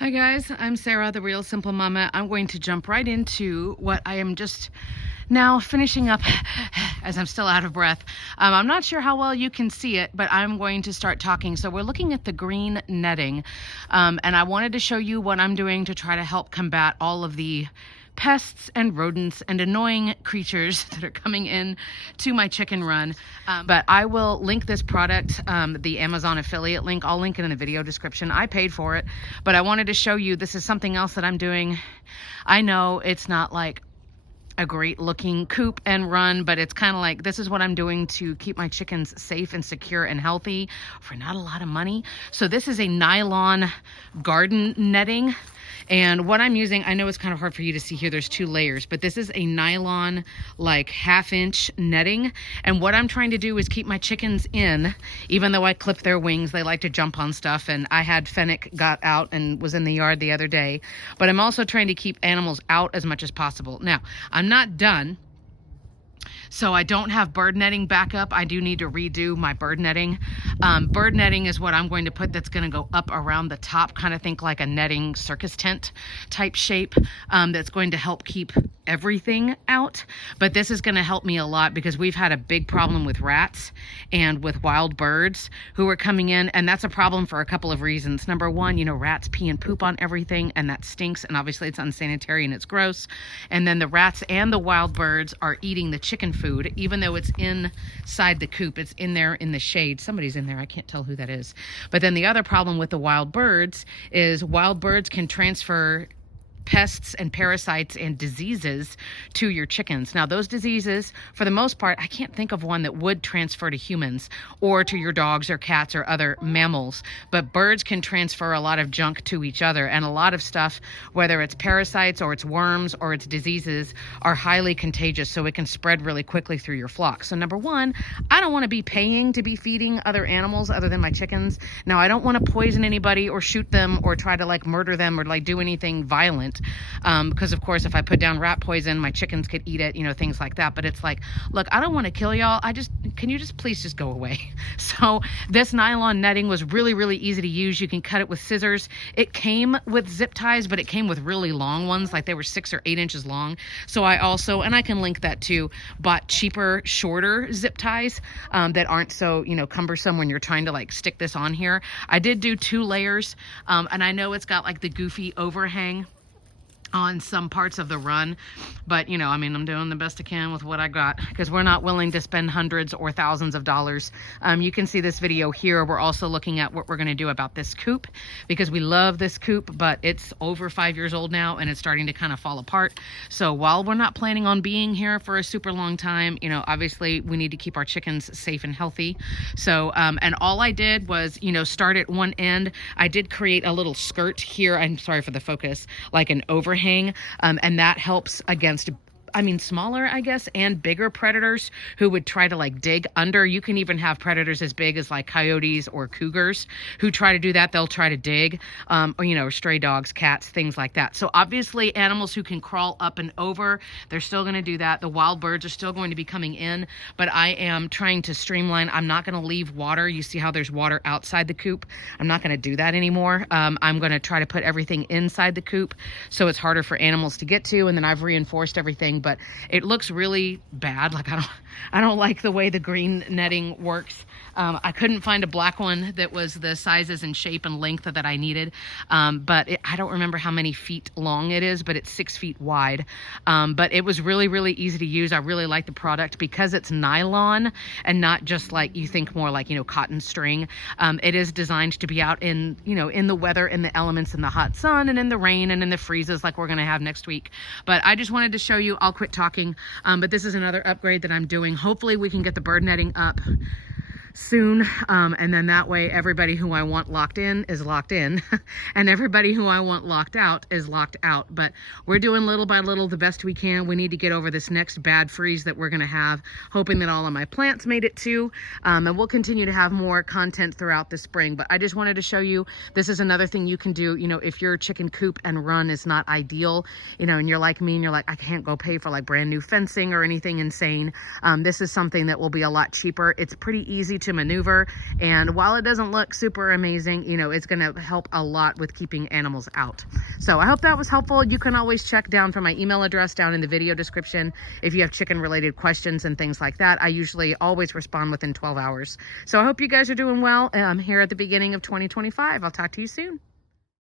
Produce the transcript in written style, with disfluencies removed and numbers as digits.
Hi guys, I'm Sarah, the Real Simple Mama. I'm going to jump right into what I am just now finishing up as I'm still out of breath. I'm not sure how well you can see it, but I'm going to start talking. So we're looking at the green netting, and I wanted to show you what I'm doing to try to help combat all of the pests and rodents and annoying creatures that are coming in to my chicken run. But I will link this product, the Amazon affiliate link. I'll link it in the video description. I paid for it, but I wanted to show you this is something else that I'm doing. I know it's not like a great looking coop and run, but it's kind of like, this is what I'm doing to keep my chickens safe and secure and healthy for not a lot of money. So this is a nylon garden netting. And what I'm using, I know it's kind of hard for you to see here, there's two layers, but this is a nylon like 1/2 inch netting. And what I'm trying to do is keep my chickens in, even though I clip their wings, they like to jump on stuff. And I had Fennec got out and was in the yard the other day, but I'm also trying to keep animals out as much as possible. Now, I'm not done. So I don't have bird netting back up. I do need to redo my bird netting. Bird netting is what I'm going to put that's going to go up around the top, kind of think like a netting circus tent type shape, that's going to help keep everything out. But this is going to help me a lot because we've had a big problem with rats and with wild birds who are coming in, and that's a problem for a couple of reasons. Number one, you know, rats pee and poop on everything, and that stinks, and obviously it's unsanitary and it's gross. And then the rats and the wild birds are eating the chicken food, even though it's inside the coop. It's in there in the shade. Somebody's in there. I can't tell who that is. But then the other problem with the wild birds is wild birds can transfer pests and parasites and diseases to your chickens. Now, those diseases, for the most part, I can't think of one that would transfer to humans or to your dogs or cats or other mammals, but birds can transfer a lot of junk to each other, and a lot of stuff, whether it's parasites or it's worms or it's diseases, are highly contagious, so it can spread really quickly through your flock. So number one, I don't want to be paying to be feeding other animals other than my chickens. Now, I don't want to poison anybody or shoot them or try to like murder them or like do anything violent. Because of course, if I put down rat poison, my chickens could eat it, you know, things like that. But it's like, look, I don't want to kill y'all. Can you just please just go away? So this nylon netting was really, really easy to use. You can cut it with scissors. It came with zip ties, but it came with really long ones, like they were 6 or 8 inches long. So I also, and I can link that too, bought cheaper, shorter zip ties that aren't so, you know, cumbersome when you're trying to like stick this on here. I did do 2 layers, and I know it's got like the goofy overhang on some parts of the run, but you know, I mean, I'm doing the best I can with what I got because we're not willing to spend hundreds or thousands of dollars. You can see this video here. We're also looking at what we're going to do about this coop because we love this coop, but it's over 5 years old now and it's starting to kind of fall apart. So while we're not planning on being here for a super long time, you know, obviously we need to keep our chickens safe and healthy. So, and all I did was, you know, start at one end. I did create a little skirt here. I'm sorry for the focus, like an overhang. And that helps against, I mean, smaller, I guess, and bigger predators who would try to like dig under. You can even have predators as big as like coyotes or cougars who try to do that. They'll try to dig, or, you know, stray dogs, cats, things like that. So obviously animals who can crawl up and over, they're still going to do that. The wild birds are still going to be coming in, but I am trying to streamline. I'm not going to leave water. You see how there's water outside the coop? I'm not going to do that anymore. I'm going to try to put everything inside the coop so it's harder for animals to get to. And then I've reinforced everything, but it looks really bad. Like I don't like the way the green netting works. I couldn't find a black one that was the sizes and shape and length that I needed. But I don't remember how many feet long it is, but it's 6 feet wide. But it was really, really easy to use. I really like the product because it's nylon and not just like you think more like, you know, cotton string. It is designed to be out in, you know, in the weather, in the elements, in the hot sun and in the rain and in the freezes like we're going to have next week. But I just wanted to show you, I'll quit talking, but this is another upgrade that I'm doing. Hopefully we can get the bird netting up soon, and then that way everybody who I want locked in is locked in and everybody who I want locked out is locked out. But we're doing little by little the best we can. We need to get over this next bad freeze that we're going to have, hoping that all of my plants made it too, and we'll continue to have more content throughout the spring. But I just wanted to show you, this is another thing you can do, you know, if your chicken coop and run is not ideal, you know, and you're like me and you're like, I can't go pay for like brand new fencing or anything insane. This is something that will be a lot cheaper. It's pretty easy to maneuver. And while it doesn't look super amazing, you know, it's going to help a lot with keeping animals out. So I hope that was helpful. You can always check down for my email address down in the video description if you have chicken related questions and things like that. I usually always respond within 12 hours. So I hope you guys are doing well here at the beginning of 2025. I'll talk to you soon.